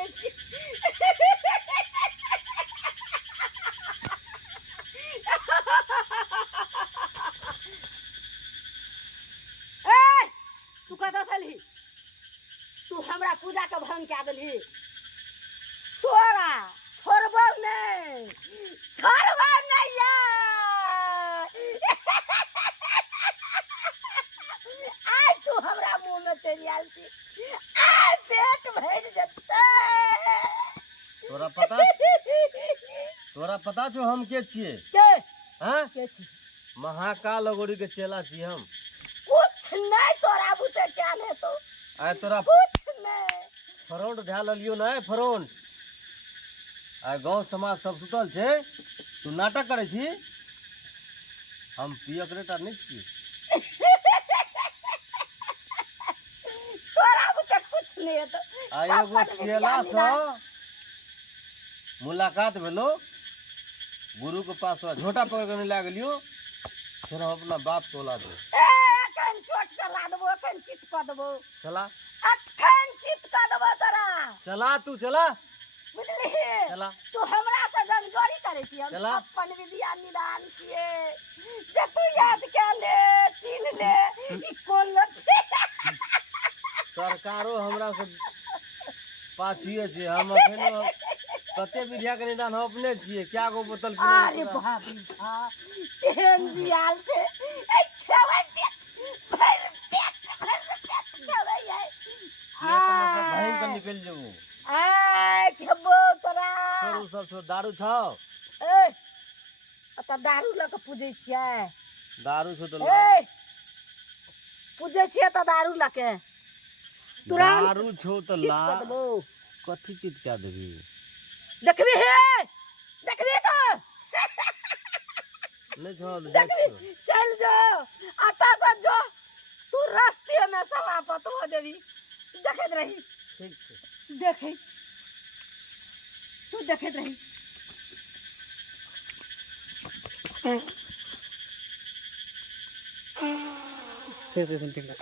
मांगे छी ए तू कतऽ छलही तू हमरा पूजा के भंग कए देलही तोरा छोड़बौ नहीं यार आइ तू हमरा मुंह में चढ़ि आयल छी आइ पेट भरि जते तोरा पता छौ हम के छिए के हां के छी महाकाल अगोरी के चेला छी हम कुछ नहीं तोरा बुते क्या ले तो आइ तोरा कुछ नहीं फ्रंट ध्यान लियो ना फ्रंट आइ गांव समाज सब सुतल छे तू नाटक करे छी हम पियकरेटा नहीं छी तोरा बुते कुछ नहीं है तो आइ एगो चेला से मुलाकात भेलो गुरु के पास तोरा झोटा पकड़ के ले गेलियो फिर हम अपना बाप तोला दे एखन छोट चला देबो एखन चित क देबो चला एखन चित क देबो तोरा चला तू चला बुझली चला तू हमरा से जंगजोरी करे छी हम चला। 56 विद्या निदान छिए से तू याद के ले चिन्ह ले ई कोन लछे सरकारो हमरा से पाछिए छे हम अखनो कते विद्या के निदान हम अपने छिए क्या गो बोतल अरे बाप रे बाप तेहन जियाल छे ए खेबै पेट खेबै है भयंकर निकल जेबो आ खेबो तोरा छोड़ सब छोड़ दारू छौ ए अत दारू ल के पूजे छियै दारू छौ तो ए पूजे छियै त दारू ल के तुरंत दारू छौ तो ला कथि चित क्या देबी देखबी हे देखबी तो नहीं छौ देखबी चल जो आता से जो तू रास्ते में समाप्त हो देबी देखत रही ठीक छे देखे तू देखत रही ठीक है सुन ठीक है